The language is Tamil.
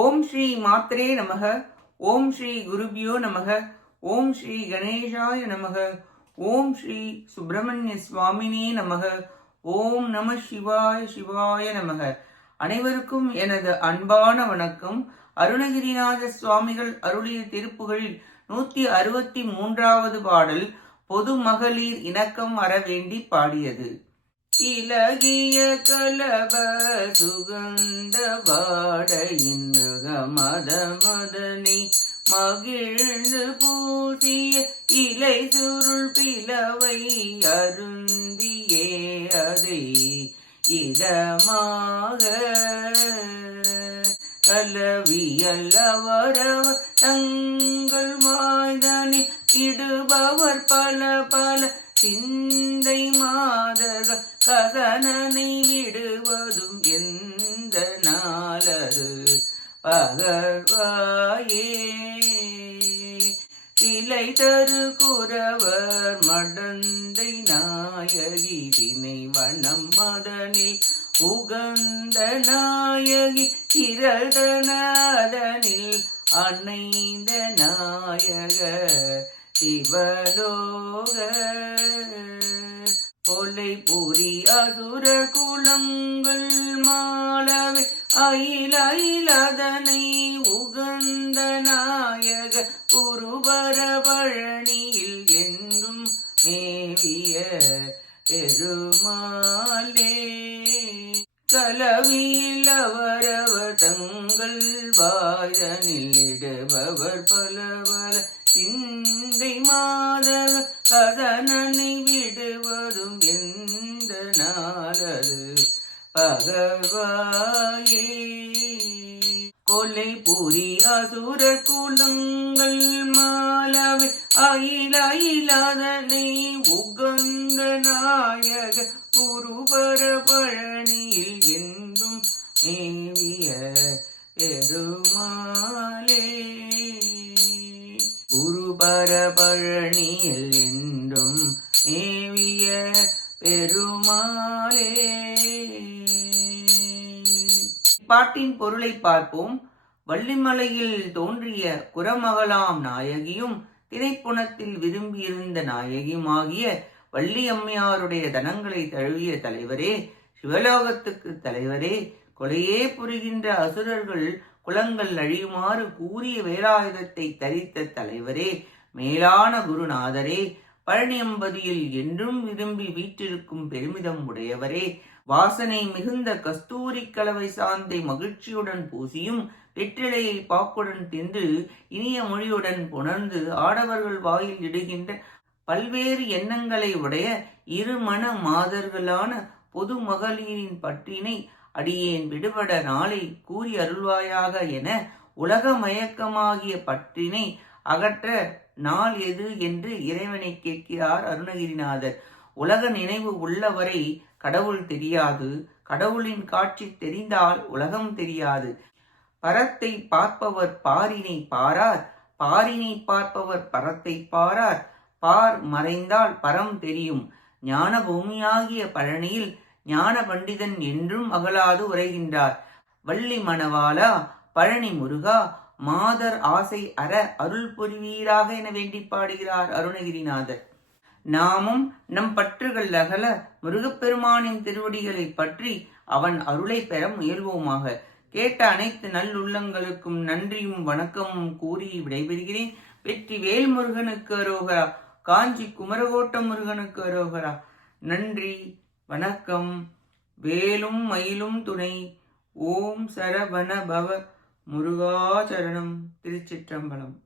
ஓம் ஸ்ரீ மாத்ரே நமக. ஓம் ஸ்ரீ குருபியோ நமக. ஓம் ஸ்ரீ கணேஷாய நமக. ஓம் ஸ்ரீ சுப்பிரமணிய சுவாமினே நமக. ஓம் நம சிவாய சிவாய நமக. அனைவருக்கும் எனது அன்பான வணக்கம். அருணகிரிநாத சுவாமிகள் அருளிய திருப்புகளில் நூத்தி அறுபத்தி மூன்றாவது பாடல் பொது மகளிர் இணக்கம் வர வேண்டி பாடியது. இலகிய கலவ சுகந்த வாடையின் மத மதனை மகிழ்ந்து பூசிய இலை சுருள் பிளவை அருந்தியே அதை இதமாக. கலவியல்லவரவ தங்கள் மாய்தனி இடுபவர் பல பகர்வாயே இலை தரு குறவர் மடந்தை நாயகி தினை வனம் மதனில் உகந்த நாயகி திரதனாதனில் அணைந்த நாயக சிவலோக கொலை புரி அசுர குலங்கள் அயிலதனை உகந்த நாயக உருவர பழனியில் என்றும் மேவிய பெருமாளே. கலவியில் அவரவர் தங்கள் வாயனில் இடுபவர் பல பல சிந்தை மாதக கதனனை பகவாயே கொலை புரி அசுர குலங்கள் மாலவை. அயில அயிலாதனை உகந்த நாயக. குருபர பழனியில் என்றும் நேவிய பெருமாளே. குருபர பழனியில் பாட்டின் பொருளை பார்ப்போம். வள்ளிமலையில் தோன்றிய குரமகளாம் நாயகியும் திரைப்புணத்தில் விரும்பியிருந்த நாயகியுமாகிய வள்ளியம்மையாருடைய தனங்களை தழுவிய தலைவரே சிவலோகத்துக்கு தலைவரே கொலையே புரிகின்ற அசுரர்கள் குலங்கள் அழியுமாறு கூறிய வேலாயுதத்தை தரித்த தலைவரே மேலான குருநாதரே பழனியம்பதியில் என்றும் விரும்பி வீற்றிருக்கும் பெருமிதம் உடையவரே வாசனை மிகுந்த கஸ்தூரி கலவை சாந்தை மகிழ்ச்சியுடன் பூசியும் வெற்றிலையை பாக்குடன் தின்று இனிய மொழியுடன் புணர்ந்து ஆடவர்கள் வாயில் இடுகின்ற பல்வேறு எண்ணங்களை உடைய இருமண மாதர்களான பொது மகளிரின் பற்றினை அடியேன் விடுபட நாளை கூறி அருள்வாயாக என உலக மயக்கமாகிய பற்றினை அகற்ற நாள் எது என்று இறைவனை கேட்கிறார் அருணகிரிநாதர். உலக நினைவு உள்ளவரை கடவுள் தெரியாது. கடவுளின் காட்சி தெரிந்தால் உலகம் தெரியாது. பரத்தை பார்ப்பவர் பாரினை பாரார். பாரினை பார்ப்பவர் பரத்தை பாரார். பார் மறைந்தால் பரம் தெரியும். ஞான பூமியாகிய பழனியில் ஞான பண்டிதன் என்றும் அகலாது உரைகின்றார். வள்ளி மணவாளா பழனி முருகா மாதர் ஆசை அற அருள் புரிவீராக என வேண்டி பாடுகிறார் அருணகிரிநாதர். நாமும் நம் பற்றுகள் அகல முருகப்பெருமானின் திருவடிகளை பற்றி அவன் அருளை பெற முயல்வோமாக. கேட்ட அனைத்து நல்லுள்ளங்களுக்கும் நன்றியும் வணக்கமும் கூறி விடைபெறுகிறேன். வெற்றி வேல் முருகனுக்கு அரோகரா காஞ்சி குமரகோட்ட முருகனுக்கு அரோகரா. நன்றி வணக்கம். வேலும் மயிலும் துணை. ஓம் சரவண பவ முருகாச்சரணம் திருச்சிற்றம்பலம்.